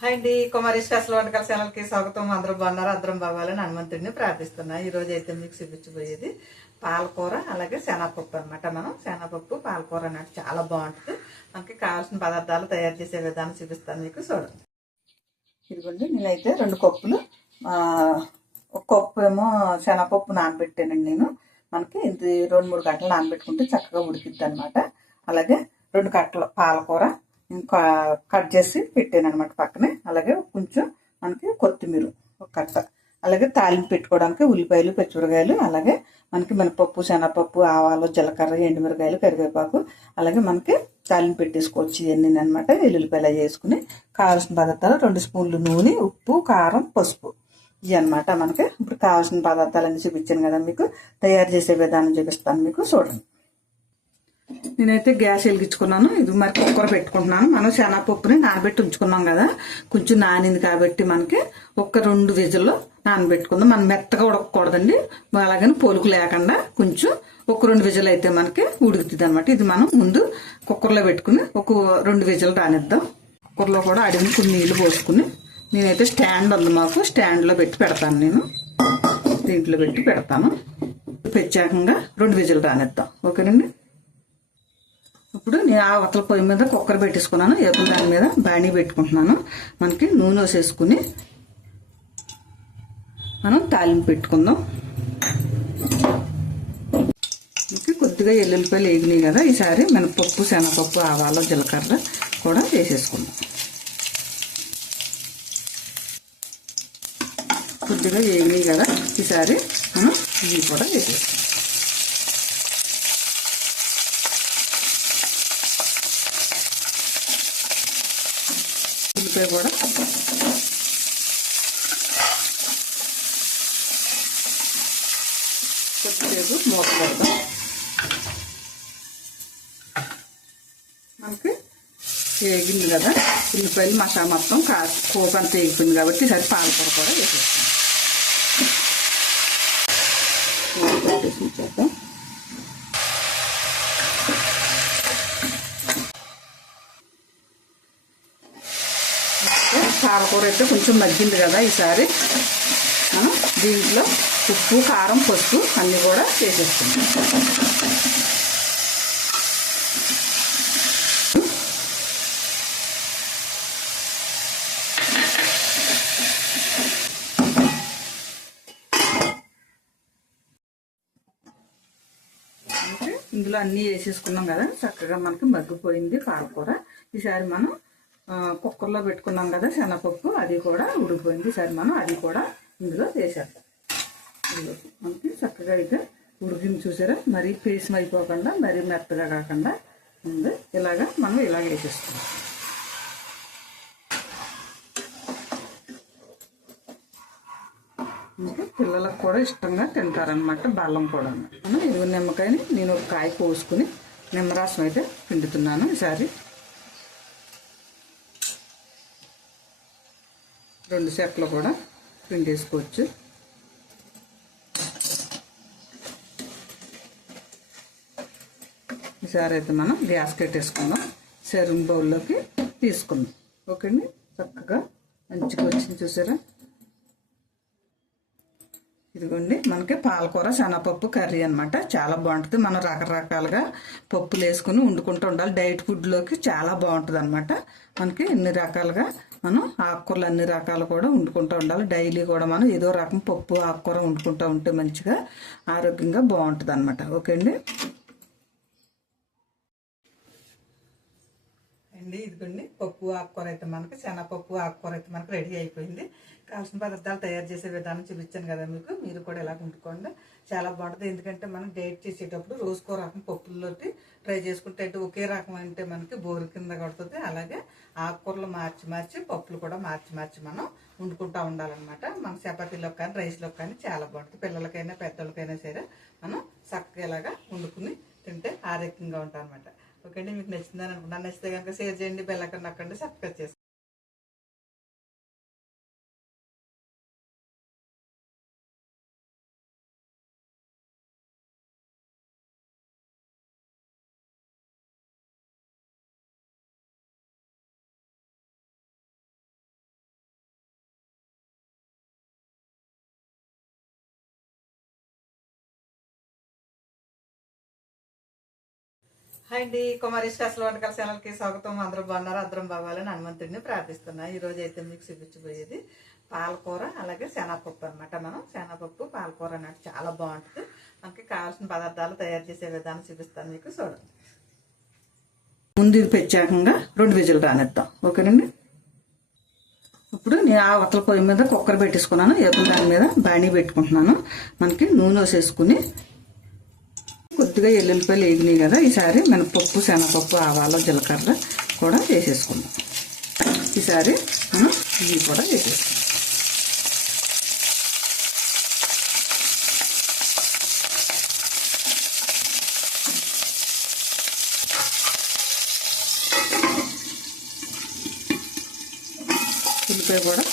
Hi అండి, కుమారి special వంటకాల ఛానల్కి స్వాగతం. అందరూ బాగున్నారు, అందరం బాగాలని హనుమంతుడిని ప్రార్థిస్తున్నా. ఈ రోజు అయితే మీకు చూపించబోయేది పాలకూర అలాగే శనగపప్పు అనమాట. మనం శనగపప్పు పాలకూర అన్నట్టు చాలా బాగుంటుంది. మనకి కావాల్సిన పదార్థాలు తయారు చేసే విధానం చూపిస్తాను మీకు, చూడండి. ఇదిగోండి, నేనైతే 2 కప్పులు ఒక కప్పు ఏమో శనగపప్పు నానబెట్టానండి. మనకి ఇది 2-3 గంటలు నానబెట్టుకుంటే చక్కగా ఉడికిద్ది అనమాట. అలాగే 2 కట్టలు పాలకూర ఇంకా కట్ చేసి పెట్టాను అనమాట పక్కనే. అలాగే కొంచెం మనకి కొత్తిమీర ఒక కట్ట, అలాగే తాలింపు పెట్టుకోవడానికి ఉల్లిపాయలు, పచ్చిమిరకాయలు, అలాగే మనకి మినపప్పు, శనగపప్పు, ఆవాలు, జీలకర్ర, ఎండుమిరకాయలు, కరివేపాకు, అలాగే మనకి తాలింపు పెట్టేసుకోవచ్చు. ఇవన్నీ అనమాట. వెల్లుల్లిపాయలు వేసుకుని కావాల్సిన పదార్థాలు 2 స్పూన్లు నూనె, ఉప్పు, కారం, పసుపు, ఇవి అనమాట. మనకి ఇప్పుడు కావాల్సిన పదార్థాలన్నీ చూపించాను కదా మీకు. తయారు చేసే విధానం చూపిస్తాను మీకు, చూడండి. నేనైతే గ్యాస్ వెలిగించుకున్నాను. ఇది మరి కుక్కర్ పెట్టుకుంటున్నాను. మనం శనగపప్పుని నానబెట్టి ఉంచుకున్నాం కదా, కొంచెం నానింది కాబట్టి మనకి ఒక 2 విజిల్లో నానబెట్టుకుందాం. మనం మెత్తగా ఉడకకూడదండి, అలాగని పొలుకు లేకుండా కొంచెం ఒక 2 విజిల్ అయితే మనకి ఉడుకుతుంది అనమాట. ఇది మనం ముందు కుక్కర్లో పెట్టుకుని ఒక 2 విజిల్ రానిద్దాం. కుక్కర్లో కూడా అడిగిన కొన్ని నీళ్ళు పోసుకుని, నేనైతే స్టాండ్ ఉంది మాకు, స్టాండ్లో పెట్టి పెడతాను. నేను దీంట్లో పెట్టి పెడతాను. ప్రత్యేకంగా 2 విజిల్ రానిద్దాం. ఓకేనండి. ఇప్పుడు నేను ఆ అవతల పొయ్యి మీద కుక్కర్ పెట్టేసుకున్నాను. ఏపుల దాని మీద బాణీ పెట్టుకుంటున్నాను. మనకి నూనె వేసేసుకుని మనం తాలింపు పెట్టుకుందాం. మనకి కొద్దిగా ఎల్లుల్లిపాయలు వేగినాయి కదా, ఈసారి మినపప్పు, శనగపప్పు, ఆవాలు, జీలకర్ర కూడా వేసేసుకుందాం. కొద్దిగా వేగినాయి కదా, ఈసారి మనం ఇవి కూడా వేసేసుకుందాం. ఉల్లిపాయ కూడా కొద్దిసేపు మూత పెడతాం. మనకి వేగింది కదా ఉల్లిపాయలు, మసాలా మొత్తం పోపు అంతా వేగిపోయింది కాబట్టి ఈసారి పాలకూర కూడా వేసేస్తాం. చేద్దాం. పాలకూర అయితే కొంచెం మగ్గింది కదా, ఈసారి మనం దీంట్లో ఉప్పు, కారం, పసుపు అన్నీ కూడా వేసేస్తున్నాం. ఇందులో అన్నీ వేసేసుకున్నాం కదా, చక్కగా మనకి మగ్గిపోయింది పాలకూర. ఈసారి మనం కుక్కర్లో పెట్టుకున్నాం కదా శనగపప్పు, అది కూడా ఉడికిపోయింది. ఈసారి మనం అది కూడా ఇందులో వేసేద్దాం. మనకి చక్కగా అయితే ఉడికింది, చూసారా? మరీ పేస్ట్ అయిపోకుండా, మరీ మెత్తగా కాకుండా ఉంది. ఇలాగా మనం ఇలాగ వేసేస్తాం. ఇంకా పిల్లలకు కూడా ఇష్టంగా తింటారనమాట, బెల్లం కూడా. మనం ఇరుగు నిమ్మకాయని నేను ఒక కాయ కోసుకుని నిమ్మరసం అయితే పిండుతున్నాను. ఈసారి 2 చెక్కలు కూడా పిండేసుకోవచ్చు. ఈసారి అయితే మనం గ్యాస్ కట్టేసుకుందాం. సర్వింగ్ బౌల్లోకి తీసుకుందాం. ఓకే అండి. చక్కగా మంచిగా వచ్చింది, చూసారా? ఇదిగోండి, మనకి పాలకూర శనగపప్పు కర్రీ అనమాట. చాలా బాగుంటుంది. మనం రకరకాలుగా పప్పులు వేసుకుని వండుకుంటూ ఉండాలి. డైట్ ఫుడ్లోకి చాలా బాగుంటుంది అనమాట. మనకి ఎన్ని రకాలుగా మనం ఆకుకూరలు అన్ని రకాలు కూడా వండుకుంటూ ఉండాలి. డైలీ కూడా మనం ఏదో రకం పప్పు, ఆకుకూర వండుకుంటూ ఉంటే మంచిగా ఆరోగ్యంగా బాగుంటుంది అనమాట. ఓకే అండి. ఇదిగోండి, పప్పు ఆకుకూర అయితే మనకి శనగపప్పు ఆకుకూర అయితే మనకి రెడీ అయిపోయింది. కావాల్సిన పదార్థాలు తయారు చేసే విధానం చూపించాను కదా మీకు. మీరు కూడా ఇలా వండుకోండి, చాలా బాగుంటుంది. ఎందుకంటే మనం డైట్ చేసేటప్పుడు రోజుకో రకం పప్పుల్లోటి ట్రై చేసుకుంటే అంటే ఒకే రకం అంటే మనకి బోరు కింద కొడుతుంది. అలాగే ఆకుకూరలు మార్చి మార్చి, పప్పులు కూడా మార్చి మార్చి మనం వండుకుంటూ ఉండాలన్నమాట. మన చపాతీలోకి కానీ రైస్లోకి కానీ చాలా బాగుంటుంది. పిల్లలకైనా పెద్దలకైనా సరే మనం చక్కగా ఇలాగా వండుకుని తింటే ఆరోగ్యంగా ఉంటాం అనమాట. ఓకే అండి, మీకు నచ్చిందని అనుకుంటున్నాను. నచ్చితే కనుక షేర్ చేయండి, బెల్ ఐకాన్ నొక్కండి, సబ్స్క్రైబ్ చేసుకోండి. హాయ్ అండి, కుమారి స్పెషల్ వంటకాల ఛానల్కి స్వాగతం. అందరూ బాగున్నారు, అందరం బాగాలని హనుమంతుడిని ప్రార్థిస్తున్నా. ఈ రోజు అయితే మీకు చూపించబోయేది పాలకూర అలాగే శనగపప్పు అనమాట. మనం శనగపప్పు పాలకూర అన్నట్టు చాలా బాగుంటుంది. మనకి కావాల్సిన పదార్థాలు తయారు చేసే విధానం చూపిస్తాను మీకు, చూడండి. ముందు ఇది ప్రత్యేకంగా 2 విజిల్ రానిద్దాం, ఓకేనండి. ఇప్పుడు నేను ఆ వతల పొయ్యి మీద కుక్కర్ పెట్టేసుకున్నాను. ఏపుల దాని మీద బాణీ పెట్టుకుంటున్నాను. మనకి నూనె వేసేసుకుని కొద్దిగా ఎల్లుల్లిపాయలు వేగినాయి కదా, ఈసారి మినపప్పు శనగపప్పు ఆవాలు జీలకర్ర కూడా వేసేసుకుందాం. ఈసారి మనం ఇవి కూడా వేసేసుకుందాం. ఉల్లిపాయ కూడా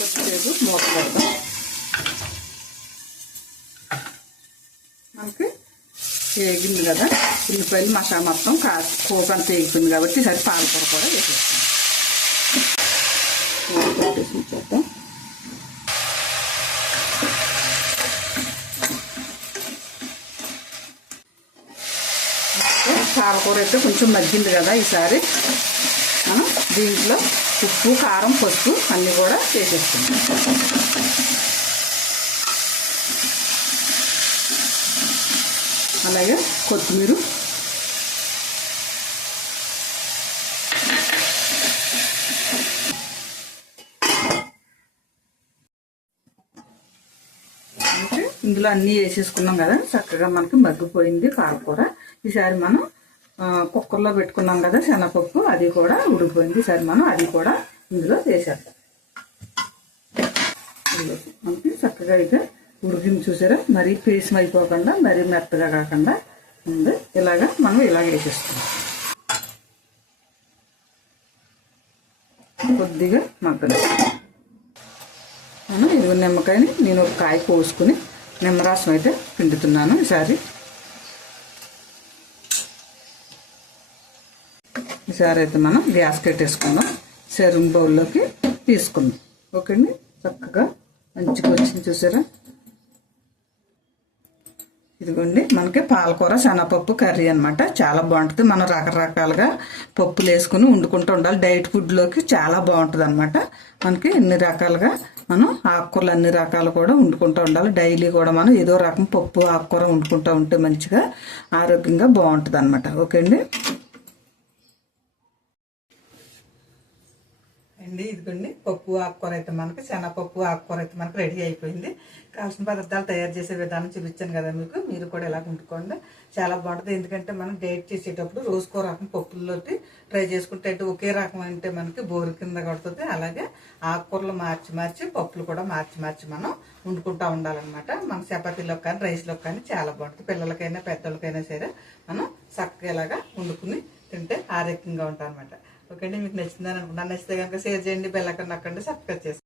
కొద్దిసేపు మూత పెడతాం. మనకి వేగింది కదా ఉల్లిపాయలు మసాలా మొత్తం కూర అంతా వేగిపోయింది కాబట్టి ఈసారి పాలకూర కూడా వేసేస్తాం. పెట్టేసి పాలకూర అయితే కొంచెం మగ్గింది కదా, ఈసారి మనం దీంట్లో ఉప్పు కారం పసుపు అన్నీ కూడా వేసేస్తున్నాం. అలాగే కొత్తిమీర, ఇందులో అన్నీ వేసేసుకున్నాం కదా, చక్కగా మనకి మగ్గిపోయింది పాలకూర. ఈసారి మనం కుక్కర్లో పెట్టుకున్నాం కదా శనగపప్పు, అది కూడా ఉడికిపోయింది. ఈసారి మనం అది కూడా ఇందులో వేసేద్దాం. మనకి చక్కగా అయితే ఉడికింది చూసారా, మరీ పీసం అయిపోకుండా మరీ మెత్తగా కాకుండా ఉంది. ఇలాగా మనం ఇలాగ వేసేస్తాం. కొద్దిగా మగ్గలు మనం ఇదిగో నిమ్మకాయని నేను ఒక కాయ కోసుకుని నిమ్మరసం అయితే పిండుతున్నాను. ఈసారి అయితే మనం గ్యాస్ కట్టేసుకుందాం. సర్వింగ్ బౌల్లోకి తీసుకుందాం. ఓకే అండి, చక్కగా మంచిగా వచ్చింది చూసారా. ఇదిగోండి మనకి పాలకూర శనగపప్పు కర్రీ అనమాట. చాలా బాగుంటుంది. మనం రకరకాలుగా పప్పులు వేసుకుని వండుకుంటూ ఉండాలి. డైట్ ఫుడ్లోకి చాలా బాగుంటుంది అనమాట. మనకి ఎన్ని రకాలుగా మనం ఆకుకూరలు అన్ని రకాలు కూడా వండుకుంటూ ఉండాలి. డైలీ కూడా మనం ఏదో రకం పప్పు ఆకుకూర వండుకుంటూ ఉంటే మంచిగా ఆరోగ్యంగా బాగుంటుంది అనమాట. ఓకే అండి. ఇదిగోండి పప్పు ఆకుకూర అయితే మనకి శనగపప్పు ఆకుకూర అయితే మనకి రెడీ అయిపోయింది. కావాల్సిన పదార్థాలు తయారు చేసే విధానం చూపించాను కదా మీకు, మీరు కూడా ఇలా వండుకోండి. చాలా బాగుంటుంది. ఎందుకంటే మనం డైట్ చేసేటప్పుడు రోజుకో రకం పప్పుల్లోకి ట్రై చేసుకుంటే ఒకే రకం అంటే మనకి బోరు కింద కొడుతుంది. అలాగే ఆకుకూరలు మార్చి పప్పులు కూడా మార్చి మనం వండుకుంటూ ఉండాలన్నమాట. మన చపాతీలోకి కానీ రైస్లోకి కానీ చాలా బాగుంటుంది. పిల్లలకైనా పెద్దలకైనా సరే మనం చక్కగా ఇలాగా వండుకుని తింటే ఆరోగ్యంగా ఉంటాం అనమాట. ఓకే అండి, మీకు నచ్చిందని అనుకుంటున్నాను. నచ్చితే కనుక షేర్ చేయండి, బెల్ ఐకాన్ నొక్కండి, సబ్స్క్రైబ్ చేయండి.